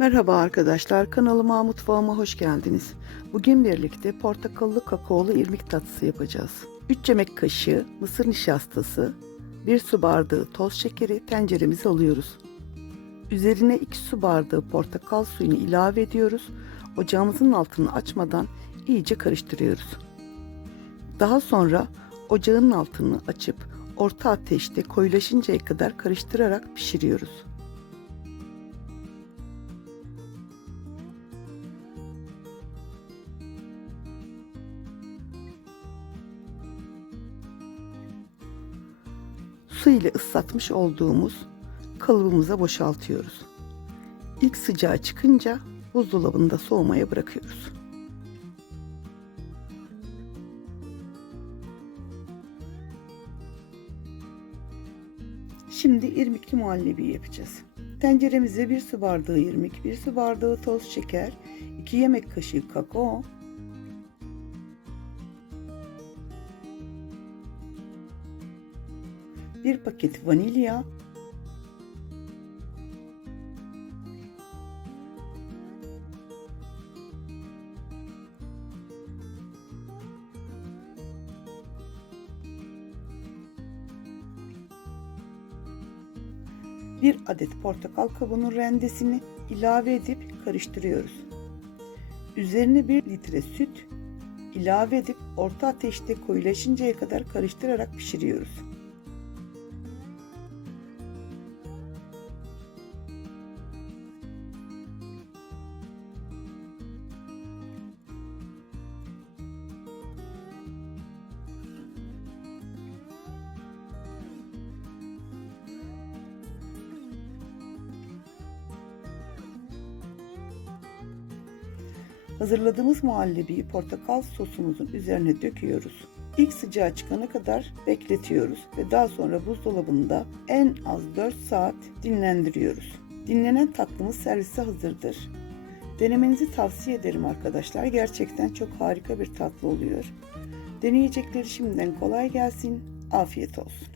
Merhaba arkadaşlar, kanalıma mutfağıma hoş geldiniz. Bugün birlikte portakallı kakaolu irmik tatlısı yapacağız. 3 yemek kaşığı mısır nişastası, 1 su bardağı toz şekeri tenceremize alıyoruz. Üzerine 2 su bardağı portakal suyunu ilave ediyoruz. Ocağımızın altını açmadan iyice karıştırıyoruz. Daha sonra ocağın altını açıp orta ateşte koyulaşıncaya kadar karıştırarak pişiriyoruz. Su ile ıslatmış olduğumuz kalıbımıza boşaltıyoruz. İlk sıcağı çıkınca buzdolabında soğumaya bırakıyoruz. Şimdi irmikli muhallebi yapacağız. Tenceremize bir su bardağı irmik, bir su bardağı toz şeker, 2 yemek kaşığı kakao, bir paket vanilya, bir adet portakal kabuğunun rendesini ilave edip karıştırıyoruz. Üzerine 1 litre süt ilave edip orta ateşte koyulaşıncaya kadar karıştırarak pişiriyoruz. Hazırladığımız muhallebiyi portakal sosumuzun üzerine döküyoruz. İlk sıcağı çıkana kadar bekletiyoruz ve daha sonra buzdolabında en az 4 saat dinlendiriyoruz. Dinlenen tatlımız servise hazırdır. Denemenizi tavsiye ederim arkadaşlar. Gerçekten çok harika bir tatlı oluyor. Deneyecekleri şimdiden kolay gelsin. Afiyet olsun.